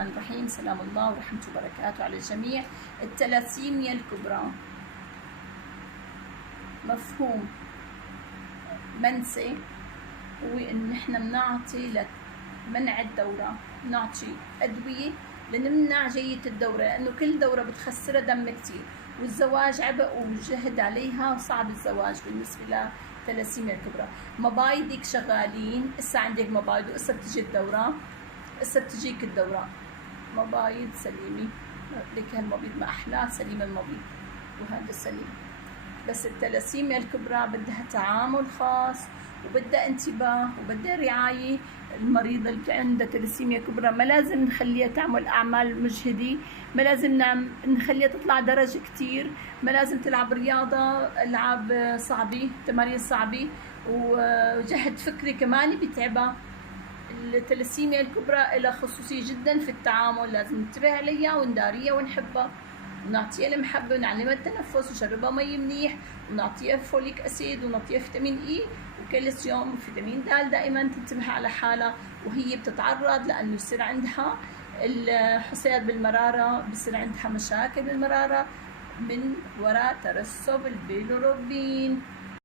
الرحمن الرحيم. سلام الله ورحمته وبركاته على الجميع. التلاسيميا الكبرى مفهوم منسي هو ان احنا بنعطي لمنع الدورة، بنعطي ادوية لنمنع جية الدورة، لانه كل دورة بتخسرها دم كتير، والزواج عبء وجهد عليها وصعب الزواج بالنسبة للتلاسيميا الكبرى. مبايضك شغالين، اسا عندك مبايض واسا بتجي الدورة، اسا بتجيك الدورة، مبايض سليمة، لك هالمبيض ما أحلاه، سليم المبيض وهذا سليم. بس التلاسيميا الكبرى بدها تعامل خاص وبدها انتباه وبدها رعاية. المريضة اللي عندها تلاسيميا كبرى ما لازم نخليها تعمل أعمال مجهدة، ما لازم نخليها تطلع درجة كتير، ما لازم تلعب رياضة، ألعاب صعبة، تمارين صعبة، وجهد فكري كمان بيتعبها. التلاسيميا الكبرى لها خصوصية جدا في التعامل، لازم ننتبه عليها ونداريها ونحبها ونعطيها المحبة ونعلمها التنفس ونشربها مي منيح ونعطيها فوليك أسيد ونعطيها فيتامين إي وكالسيوم وفيتامين د. دائما تنتبه على حالها وهي بتتعرض، لأنه يصير عندها الحساد بالمرارة، بصير عندها مشاكل بالمرارة من وراء ترسب البيلوروبين.